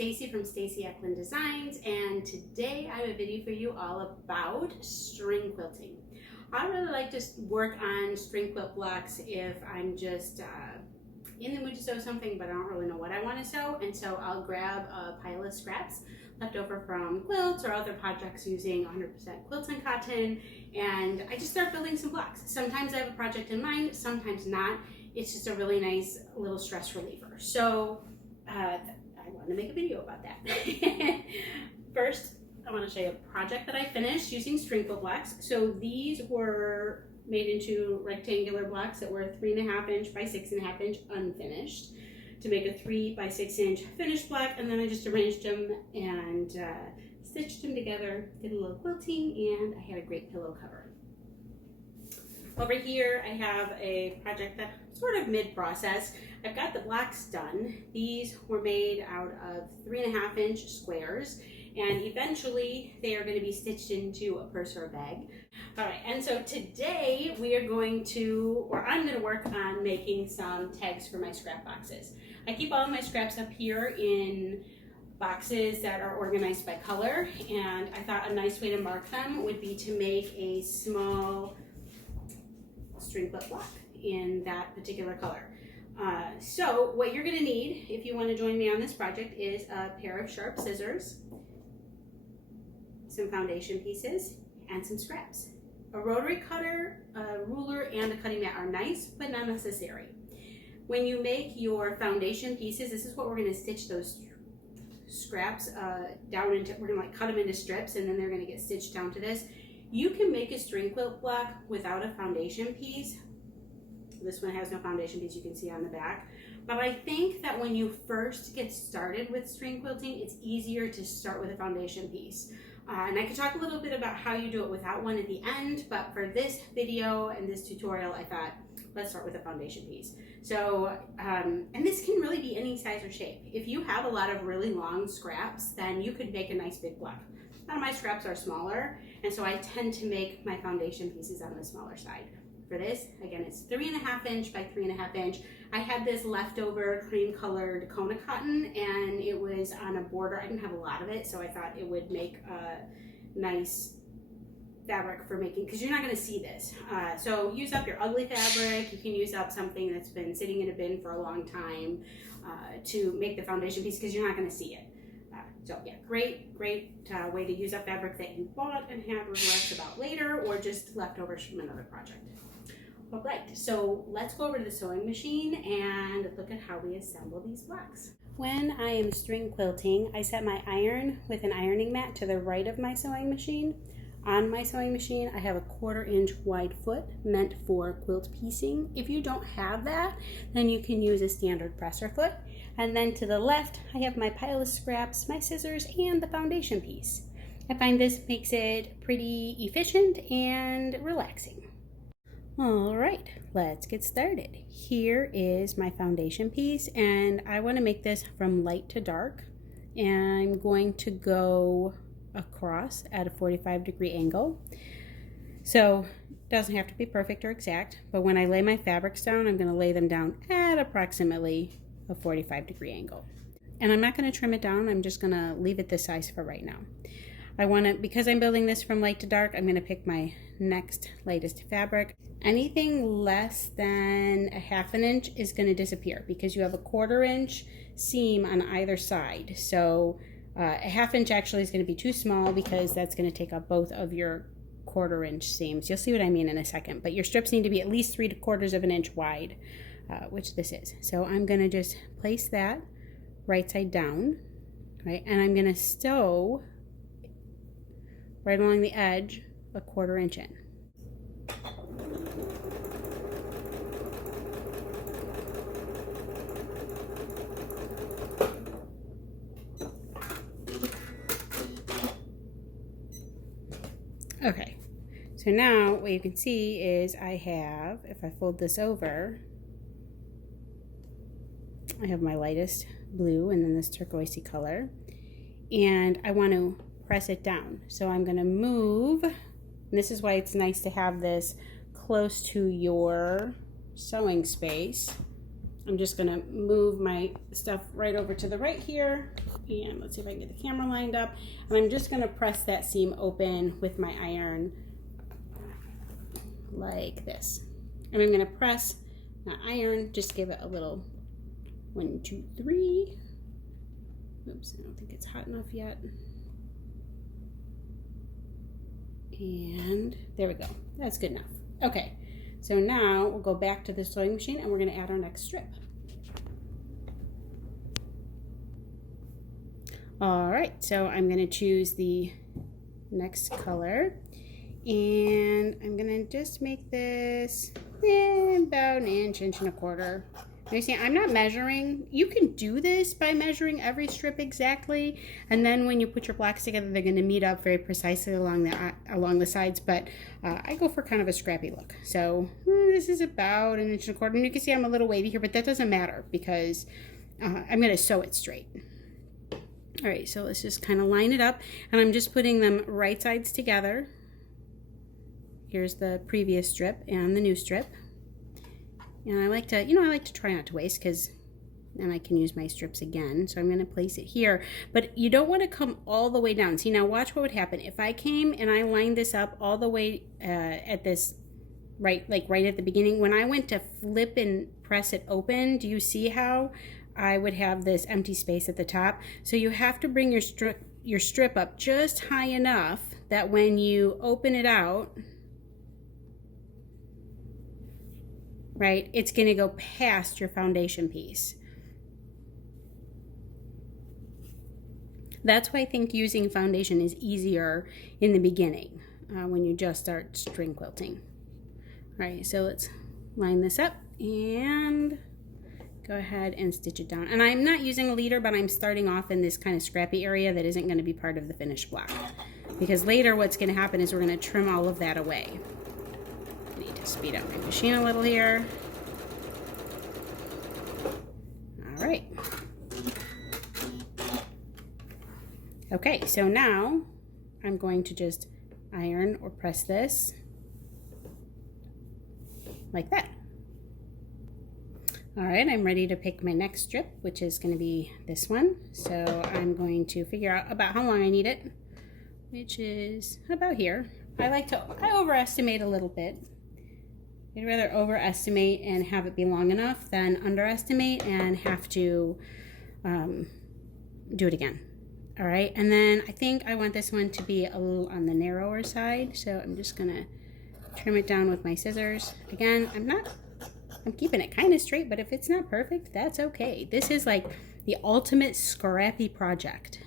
Stacy from Stacy Eklund Designs, and today I have a video for you all about string quilting. I really like to work on string quilt blocks if I'm just in the mood to sew something, but I don't really know what I want to sew, and so I'll grab a pile of scraps left over from quilts or other projects using 100% quilting cotton, and I just start building some blocks. Sometimes I have a project in mind, sometimes not. It's just a really nice little stress reliever. So I want to make a video about that. First, I want to show you a project that I finished using string quilt blocks. So these were made into rectangular blocks that were 3.5 inch by 6.5 inch unfinished to make a 3 by 6 inch finished block, and then I just arranged them and stitched them together, did a little quilting, and I had a great pillow cover. Over here I have a project that's sort of mid-process. I've got the blocks done. These were made out of 3.5 inch squares, and eventually they are going to be stitched into a purse or a bag. All right, and so today we are going to, or I'm going to work on making some tags for my scrap boxes. I keep all of my scraps up here in boxes that are organized by color, and I thought a nice way to mark them would be to make a small string quilt block in that particular color. So what you're going to need if you want to join me on this project is a pair of sharp scissors, some foundation pieces, and some scraps. A rotary cutter, a ruler, and a cutting mat are nice, but not necessary. When you make your foundation pieces, this is what we're going to stitch those scraps down into. We're going to cut them into strips, and then they're going to get stitched down to this. You can make a string quilt block without a foundation piece. This one has no foundation piece, you can see on the back. But I think that when you first get started with string quilting, it's easier to start with a foundation piece. And I could talk a little bit about how you do it without one at the end, but for this video and this tutorial, I thought, let's start with a foundation piece. So, and this can really be any size or shape. If you have a lot of really long scraps, then you could make a nice big block. A lot of my scraps are smaller, and so I tend to make my foundation pieces on the smaller side. For this, again, it's 3.5 inch by 3.5 inch. I had this leftover cream colored Kona cotton, and it was on a border. I didn't have a lot of it, so I thought it would make a nice fabric for making, because you're not going to see this. So use up your ugly fabric. You can use up something that's been sitting in a bin for a long time to make the foundation piece, because you're not going to see it. So yeah, great way to use up fabric that you bought and have regrets about later, or just leftovers from another project. All right, so let's go over to the sewing machine and look at how we assemble these blocks. When I am string quilting, I set my iron with an ironing mat to the right of my sewing machine. On my sewing machine, I have a 1/4 inch wide foot meant for quilt piecing. If you don't have that, then you can use a standard presser foot. And then to the left, I have my pile of scraps, my scissors, and the foundation piece. I find this makes it pretty efficient and relaxing. All right, let's get started. Here is my foundation piece, and I want to make this from light to dark. And I'm going to go across at a 45-degree angle. So it doesn't have to be perfect or exact, but when I lay my fabrics down, I'm going to lay them down at approximately a 45-degree angle. And I'm not going to trim it down, I'm just going to leave it this size for right now. I want to, because I'm building this from light to dark, I'm going to pick my next lightest fabric. Anything less than a 1/2 inch is going to disappear because you have a 1/4 inch seam on either side. So a 1/2 inch actually is going to be too small because that's going to take up both of your 1/4 inch seams. You'll see what I mean in a second, but your strips need to be at least 3/4 of an inch wide, which this is. So I'm going to just place that right side down, right? And I'm going to sew right along the edge a 1/4 inch in. Okay, so now what you can see is I have, if I fold this over, I have my lightest blue and then this turquoisey color, and I want to press it down. So I'm going to move, and this is why it's nice to have this close to your sewing space. I'm just going to move my stuff right over to the right here And let's see if I can get the camera lined up. And I'm just gonna press that seam open with my iron like this. And I'm gonna press, not iron, just give it a little 1, 2, 3. Oops, I don't think it's hot enough yet. And there we go, that's good enough. Okay, so now we'll go back to the sewing machine and we're gonna add our next strip. All right, so I'm gonna choose the next color and I'm gonna just make this about an inch, 1.25 inches. You see, I'm not measuring. You can do this by measuring every strip exactly, and then when you put your blocks together, they're gonna meet up very precisely along the sides, but I go for kind of a scrappy look. So this is about 1.25 inches, and you can see I'm a little wavy here, but that doesn't matter because I'm gonna sew it straight. All right, so let's just kind of line it up, and I'm just putting them right sides together. Here's the previous strip and the new strip. And I like to, I like to try not to waste because then I can use my strips again. So I'm going to place it here, but you don't want to come all the way down. See, now watch what would happen if I came and I lined this up all the way at this, right at the beginning. When I went to flip and press it open, do you see how I would have this empty space at the top? So you have to bring your strip up just high enough that when you open it out, right, it's going to go past your foundation piece. That's why I think using foundation is easier in the beginning when you just start string quilting. All right, so let's line this up and go ahead and stitch it down. And I'm not using a leader, but I'm starting off in this kind of scrappy area that isn't going to be part of the finished block. Because later what's going to happen is we're going to trim all of that away. I need to speed up my machine a little here. All right. Okay, so now I'm going to just iron or press this like that. All right, I'm ready to pick my next strip, which is going to be this one. So I'm going to figure out about how long I need it, which is about here. I overestimate a little bit. I'd rather overestimate and have it be long enough than underestimate and have to do it again. All right, and then I think I want this one to be a little on the narrower side, so I'm just gonna trim it down with my scissors. Again, I'm keeping it kind of straight, but if it's not perfect, that's okay. This is like the ultimate scrappy project.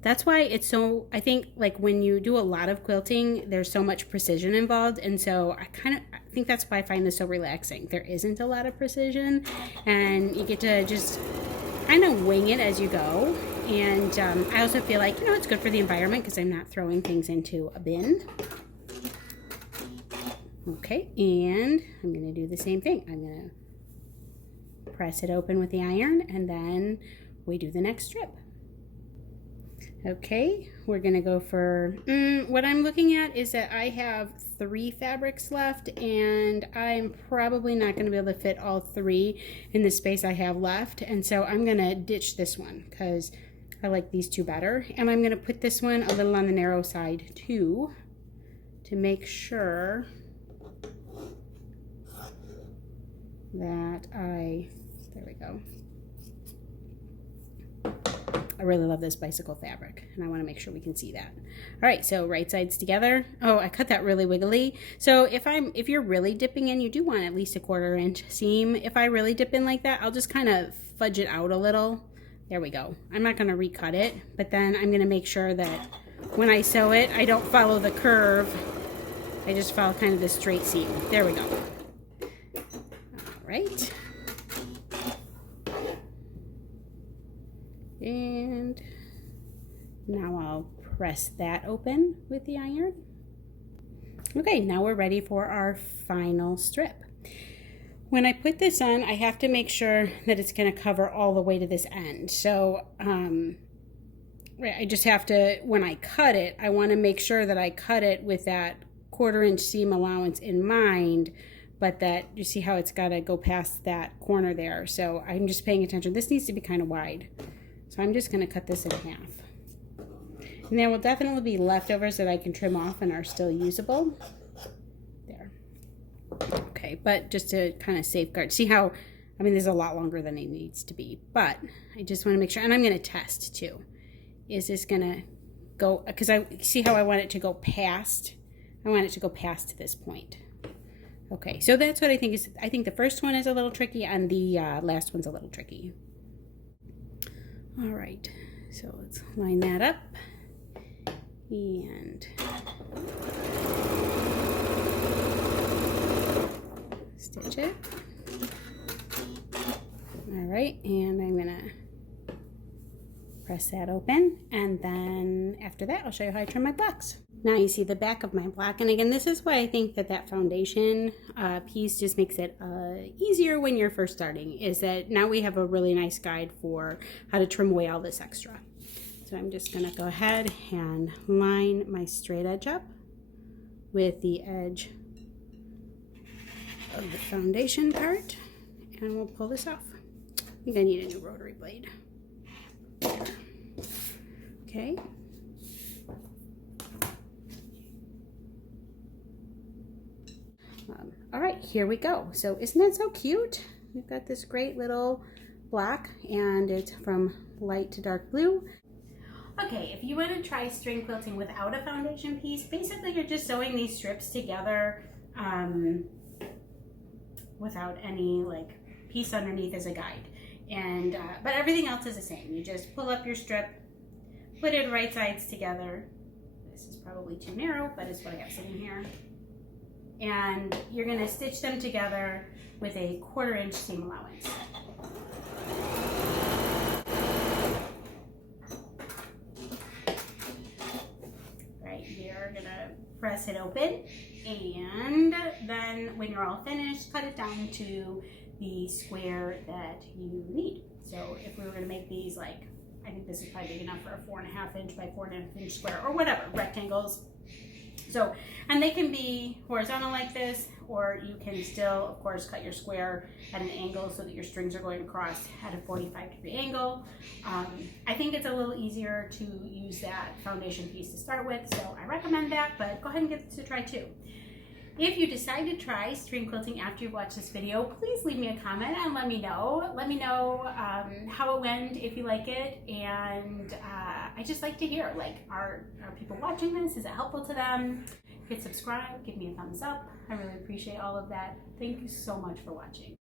That's why it's so, I think like when you do a lot of quilting, there's so much precision involved. And so I think that's why I find this so relaxing. There isn't a lot of precision and you get to just kind of wing it as you go. And I also feel like, it's good for the environment because I'm not throwing things into a bin. Okay, and I'm gonna do the same thing. I'm gonna press it open with the iron and then we do the next strip. Okay, we're gonna go for, what I'm looking at is that I have 3 fabrics left and I'm probably not gonna be able to fit all 3 in the space I have left. And so I'm gonna ditch this one because I like these 2 better. And I'm gonna put this one a little on the narrow side too to make sure that there we go. I really love this bicycle fabric and I want to make sure we can see that. All right, so right sides together. Oh, I cut that really wiggly. So if you're really dipping in, you do want at least a 1/4 inch seam. If I really dip in like that, I'll just kind of fudge it out a little. There we go. I'm not going to recut it, but then I'm going to make sure that when I sew it, I don't follow the curve. I just follow kind of the straight seam. There we go. All right. And now I'll press that open with the iron. Okay, now we're ready for our final strip. When I put this on, I have to make sure that it's going to cover all the way to this end. So I just have to, when I cut it, I want to make sure that I cut it with that 1/4 inch seam allowance in mind, but that you see how it's got to go past that corner there. So I'm just paying attention. This needs to be kind of wide. So I'm just going to cut this in half. And there will definitely be leftovers that I can trim off and are still usable. There. Okay, but just to kind of safeguard. See how, I mean, this is a lot longer than it needs to be, but I just want to make sure, and I'm going to test too. Is this going to go, because I see how I want it to go past. I want it to go past this point. Okay, so that's what I think is, I think the first one is a little tricky and the last one's a little tricky. All right, so let's line that up and stitch it. All right, and I'm gonna press that open, and then after that I'll show you how I trim my blocks. Now you see the back of my block, and again, this is why I think that foundation piece just makes it easier when you're first starting, is that now we have a really nice guide for how to trim away all this extra. So I'm just gonna go ahead and line my straight edge up with the edge of the foundation part, and we'll pull this off. I think I need a new rotary blade. Okay. All right, here we go. So isn't that so cute? We've got this great little block, and it's from light to dark blue. Okay, if you want to try string quilting without a foundation piece, basically you're just sewing these strips together without any like piece underneath as a guide. And but everything else is the same. You just pull up your strip, put it right sides together. This is probably too narrow, but it's what I have sitting here. And you're going to stitch them together with a 1/4 inch seam allowance. Right, you're going to press it open, and then when you're all finished, cut it down to the square that you need. So if we were going to make these, like, I think this is probably big enough for a 4.5 inch by 4.5 inch square, or whatever, rectangles. So, and they can be horizontal like this, or you can still, of course, cut your square at an angle so that your strings are going across at a 45-degree angle. I think it's a little easier to use that foundation piece to start with, so I recommend that, but go ahead and give this a try too. If you decide to try string quilting after you've watched this video, please leave me a comment and let me know. Let me know how it went, if you like it, and I just like to hear, like, are people watching this? Is it helpful to them? Hit subscribe, give me a thumbs up. I really appreciate all of that. Thank you so much for watching.